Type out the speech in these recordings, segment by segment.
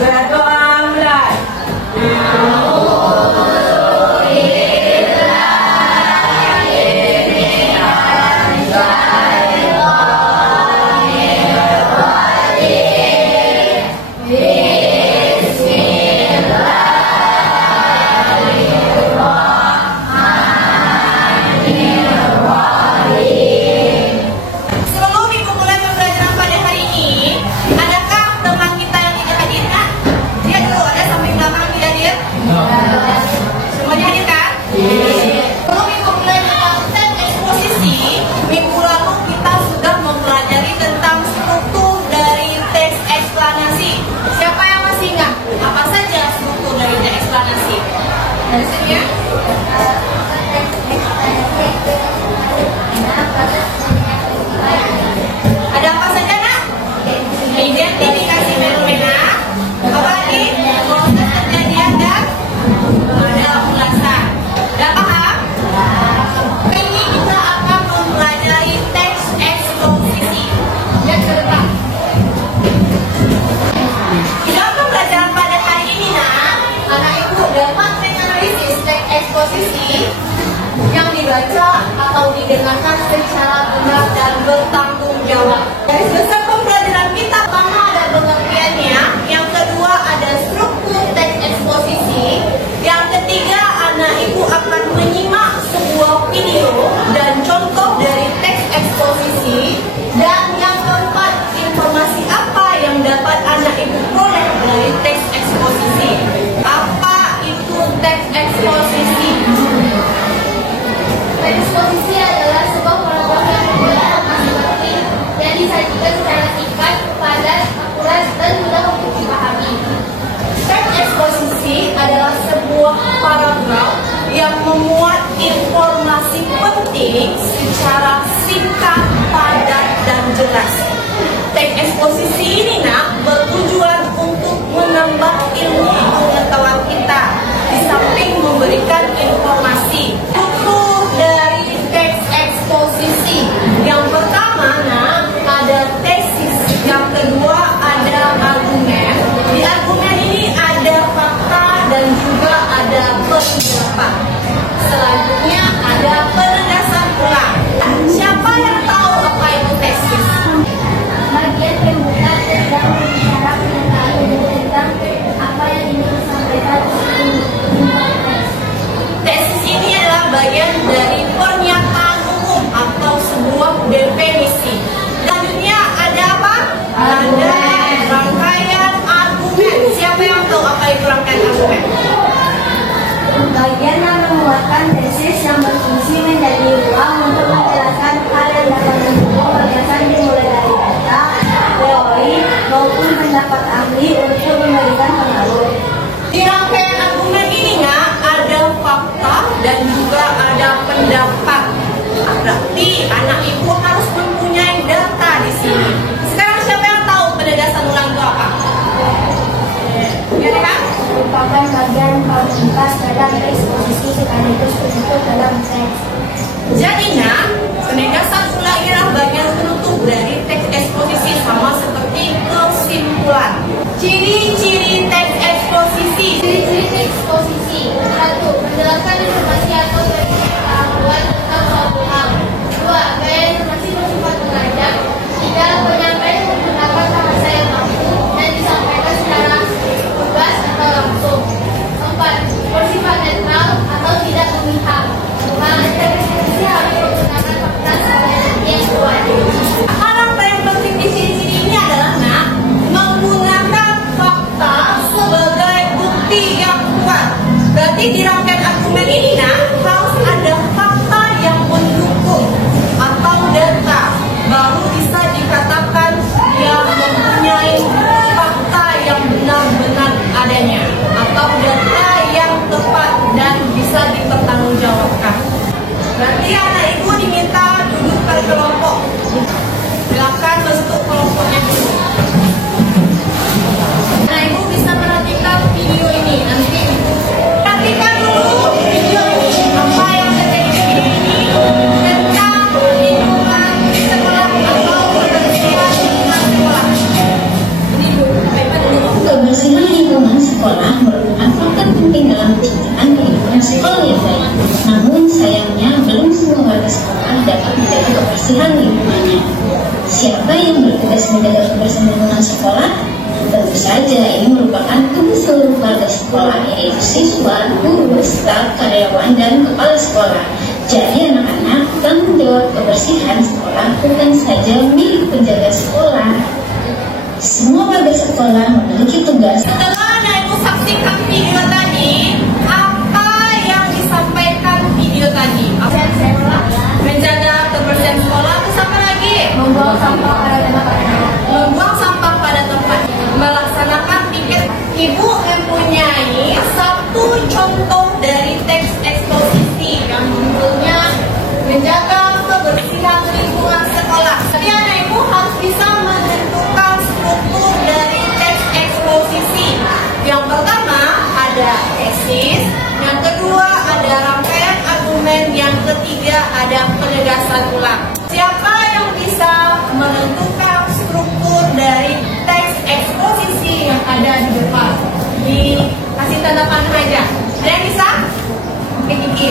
Berdoa mulai. Ada apa saja nak? Identifikasi fenomena, apalagi proses kejadian dan ada ulasan. Dah paham? Ini kita akan mempelajari teks eksposisi. Yang ke depan. Di dalam pembelajaran pada hari ini nak, anak ibu dapat menganalisis teks eksposisi yang dibaca atau didengarkan secara benar dan bertanggung jawab. Dari besar pembelajaran kita, pertama ada pengertiannya, yang kedua ada struktur teks eksposisi, yang ketiga anak ibu akan menyimak sebuah video dan contoh dari teks eksposisi, dan yang keempat informasi apa yang dapat anak ibu peroleh dari teks eksposisi. Apa itu teks eksposisi? Teks eksposisi adalah sebuah paragraf yang membuat informasi penting yang disajikan secara singkat, padat, akurat, dan mudah untuk dipahami. Teks eksposisi adalah sebuah paragraf yang memuat informasi penting secara singkat, padat, dan jelas. Teks eksposisi ini nak bertujuan untuk menambah ilmu pengetahuan kita, di samping memberikan informasi. Struktur dari teks eksposisi yang pertama nak ada tesis, yang kedua ada argumen. Di argumen ini ada fakta dan juga ada penjelasan. Selanjutnya ada penegasan ulang. Siapa yang tahu apa itu tesis? Bagian pembuka sedang berbicara tentang apa yang ingin disampaikan di teks. Tesis ini adalah bagian dari pernyataan umum atau sebuah definisi. Selanjutnya ada apa? Ada rangkaian argumen. Siapa yang tahu apa itu rangkaian argumen? Bagian yang menguatkan tesis yang berfungsi menjadi ruang untuk menjelaskan hal yang dapat mendukung gagasan dimulai dari data, teori, maupun pendapat ahli untuk memberikan pengaruh. Di rangkaian argumen ini nak ada fakta dan juga ada pendapat. Berarti anak ibu harus mempunyai data di sini. Sekarang siapa yang tahu penegasan ulang itu apa? Ya kan? Merupakan bagian pamungkas dalam eksposisi sekaligus penutup dalam teks. Jadi nak, penegasan ulang ialah bagian penutup dari teks eksposisi, sama seperti kesimpulan. Ciri-ciri teks eksposisi. Ciri-ciri teks eksposisi: 1. Menjelaskan informasi atau pengetahuan tentang suatu hal. 2. Gaya informasi bersifat mengajak. 3. Penyampaian menggunakan bahasa yang mampu dan disampaikan secara tegas atau langsung. 4. Bersifat netral atau tidak memihak. 5. Teks eksposisi harus menggunakan fakta sebagai bukti yang kuat. Hal yang paling penting di ciri-ciri ini adalah nak, menggunakan fakta sebagai bukti yang kuat. Berarti di rangkaian argumen ini nak harus ada fakta yang mendukung atau data, baru bisa dikatakan dia mempunyai fakta yang benar-benar adanya atau data yang tepat dan bisa dipertanggungjawabkan. Berarti anak ibu diminta duduk pada kelompok. Silakan bentuk kelompoknya dulu. Anak ibu bisa perhatikan video ini. Nanti ibu perhatikan dulu menjaga kebersihan lingkungan sekolah? Tentu saja ini merupakan tugas seluruh warga sekolah, yaitu siswa, guru, staf, karyawan, dan kepala sekolah. Jadi anak-anak, tanggung jawab kebersihan sekolah bukan saja milik penjaga sekolah. Semua warga sekolah memiliki tugas. Setelah Anak Ibu saksikan video tadi, apa yang disampaikan video tadi? Menjaga kebersihan sekolah, terus apa lagi? Membuang sampah pada tempatnya. Membuang sampah pada tempat. Melaksanakan piket. Ibu mempunyai satu contoh dari teks eksposisi yang judulnya menjaga kebersihan lingkungan sekolah. Jadi anak ibu harus bisa menentukan struktur dari teks eksposisi. Yang pertama ada tesis, yang kedua ada rangkaian argumen, yang ketiga ada penegasan ulang. Siapa yang bisa menentukan struktur dari teks eksposisi yang ada di depan? Dikasih tanda panah aja. Ada yang bisa? Oke, Kiki.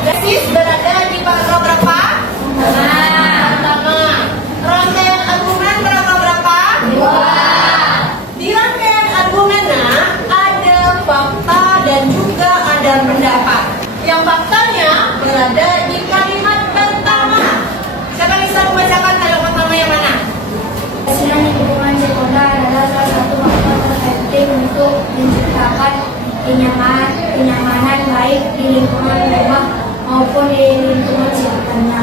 Tesis berada di paragraf berapa? Pertama. Rangkaian argumen paragraf berapa? Di rangkaian argumen ada fakta dan juga ada pendapat. Yang faktanya berada di kalimat pertama. Siapa yang bisa membacakan kalimat pertama yang mana? Kebersihan lingkungan sekolah adalah salah satu faktor terpenting untuk menciptakan kenyamanan baik di lingkungan rumah maupun di lingkungan sekitarnya.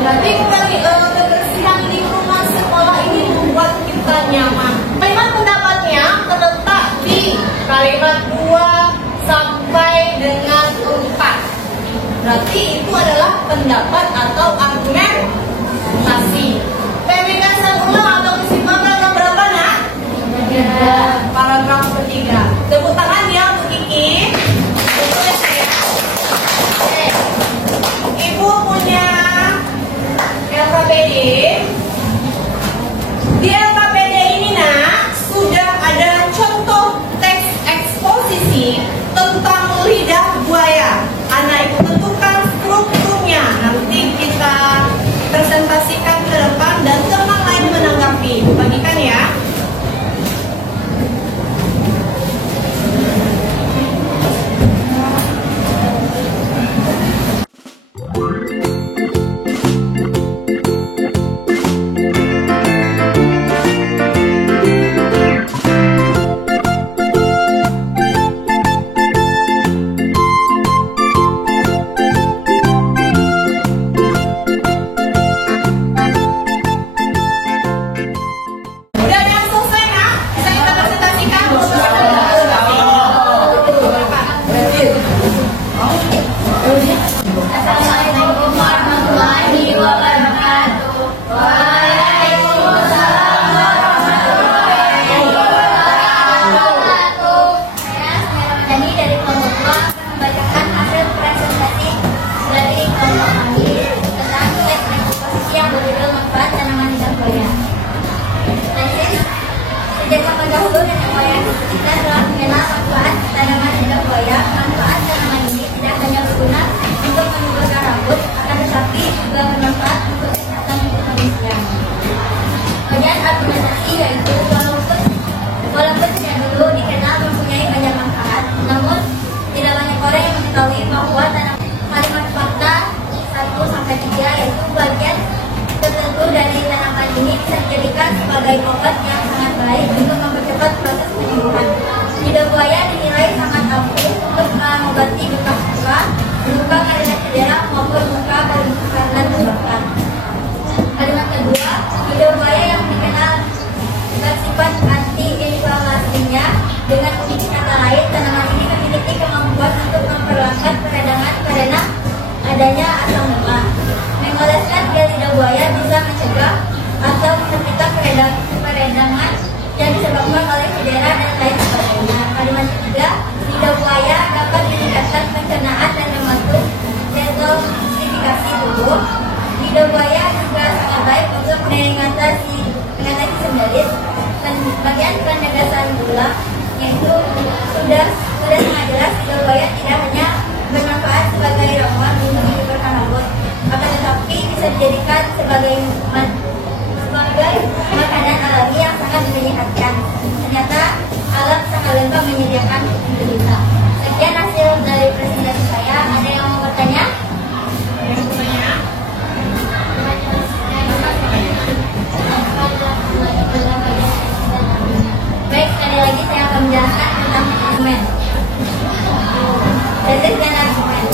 Berarti kebersihan lingkungan sekolah ini membuat kita nyaman. Kalimat pendapatnya terletak di kalimat 2 sampai dengan 4. Berarti itu adalah pendapat atau argumentasi. Penegasan ulang atau kesimpulan paragraf berapa, Nak? Paragraf ketiga. Tepuk tangan ya untuk Kiki. Betul ya saya. Oke. Ibu punya LKPD. Di LKPD ini sudah ada contoh teks eksposisi tentang lidah buaya. Anak ibu tentukan strukturnya. Nanti kita presentasikan ke depan dan teman lain menanggapi. Bagikan ya. sudah sangat jelas Buaya tidak hanya bermanfaat sebagai ramuan untuk menyuburkan rambut, akan tetapi bisa dijadikan sebagai makanan alami yang sangat menyehatkan. Ternyata alam sangat lengkap menyediakan untuk kita. Sekian hasil dari presentasi saya. Ada yang mau bertanya? Baik, sekali lagi saya akan menjelaskan tentang argumen. Tesis dan argumen.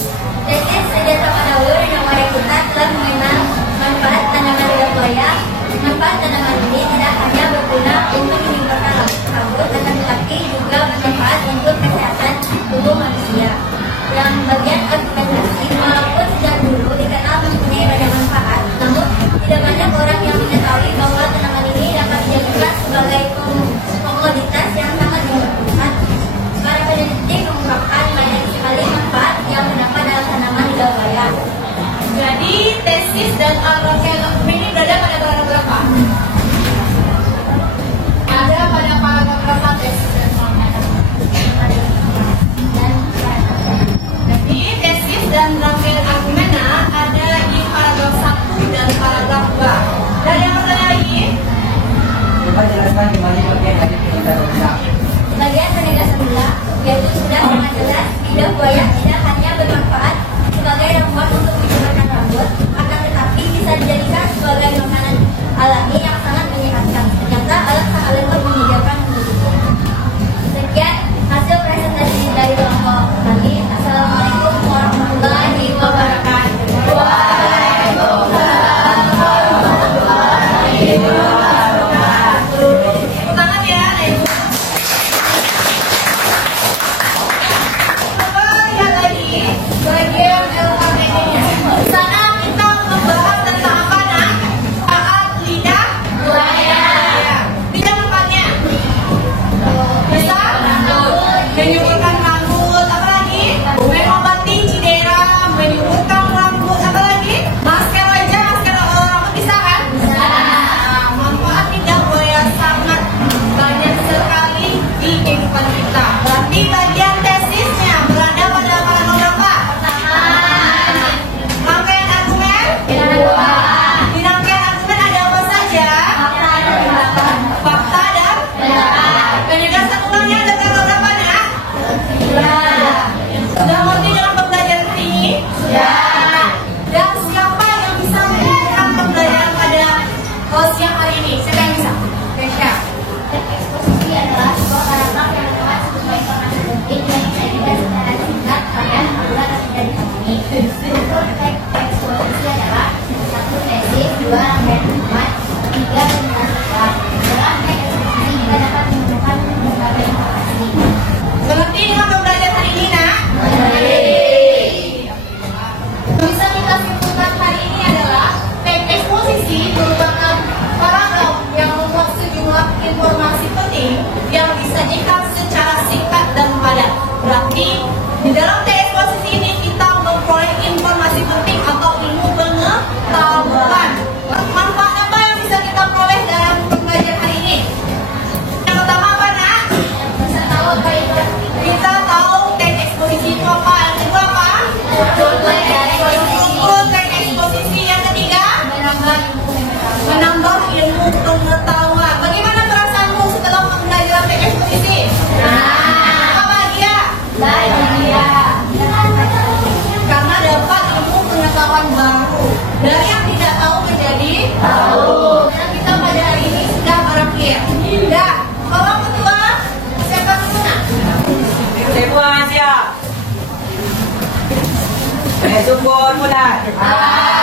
Tesis sejak zaman dahulu nenek moyang kita telah mengenal manfaat tanaman lidah buaya. Manfaat tanaman ini tidak hanya berguna untuk menyuburkan rambut, akan tetapi juga bermanfaat untuk kesehatan tubuh manusia. Yang bagian argumentasi, walaupun sejak dulu dikenal mempunyai banyak manfaat, namun tidak banyak orang yang mengetahui bahwa tanaman ini dapat dijadikan sebagai komoditas yang sangat dibutuhkan. Para peneliti mengungkapkan banyak sekali manfaat yang terdapat dalam tanaman lidah buaya. Jadi tesis dan argumen ini berada pada paragraf berapa? Ada pada paragraf berapa tesis dan Jadi tesis dan argumen ada di paragraf 1 dan paragraf 2. Dan yang bertanya lagi? Coba jelaskan kembali bagian dari penegasan belah. Bagian penegasan belah, yaitu sudah sangat jelas lidah buaya tidak hanya bermanfaat sebagai ramuan untuk menyuburkan rambut, akan tetapi bisa dijadikan sebagai makanan alami yang sangat menyehatkan. Ternyata alam sangat lengkap menyediakan untuk itu. Sekian hasil presentasi dari kelompok kami. Assalamualaikum warahmatullahi wabarakatuh. Tangan ya, Ibu. Coba lihat lagi bagian LKPD-nya. Di sana kita membahas tentang apa, Nak? Manfaat lidah buaya. Tidak manfaatnya? Bisa menyuburkan rambut, apa lagi? Mengobati cedera, menyuburkan rambut, apa lagi? Masker wajah, masker rambut bisa kan? Bisa. Manfaat lidah buaya sangat banyak sekali di kehidupan kita. Berarti bagian tesisnya berada pada paragraf berapa? Pertama. Rangkaian argumen? Kedua. Di rangkaian argumen ada apa saja? Fakta dan pendapat. Penegasan ulangnya ada paragraf berapa, Nak? Sudah mengerti dalam pembelajaran ini? Sudah. Dan siapa yang bisa menerangkan pembelajaran pada siang hari ini? Siapa yang bisa? Kesha. Eksposisi adalah sebuah paragraf yang memuat sebuah informasi penting yang disajikan secara singkat, padat, akurat, dan tidak dipahami. Untuk teks eksposisi adalah 1. Tesis, 2. Rangkaian temuan, 3. Penjelasan. Dalam teks eksposisi kita dapat menemukan berbagai informasi. Mengerti dengan pembelajaran hari ini, Nak? Bisa kita simpulkan hari ini adalah teks eksposisi merupakan paragraf yang memuat sejumlah informasi penting yang disajikan secara singkat dan padat. Berarti di dalam teks eksposisi ini kita memperoleh informasi penting atau ilmu pengetahuan. Manfaat apa yang bisa kita peroleh dalam pembelajaran hari ini? Yang pertama apa, Nak? Bisa tahu apa itu? Kita tahu teks eksposisi itu apa. Yang kedua apa? Struktur teks eksposisi. Yang ketiga? Menambah ilmu pengetahuan. Bagaimana perasaanmu setelah belajar teks eksposisi? Apa bahagia? Karena dapat ilmu pengetahuan baru. Dari yang tidak tahu menjadi tahu. Dan kita pada hari ini sudah berakhir. Sudah. Tolong ketua, siapa ketua? Semua siap. Subur mulai. Alhamdulillah.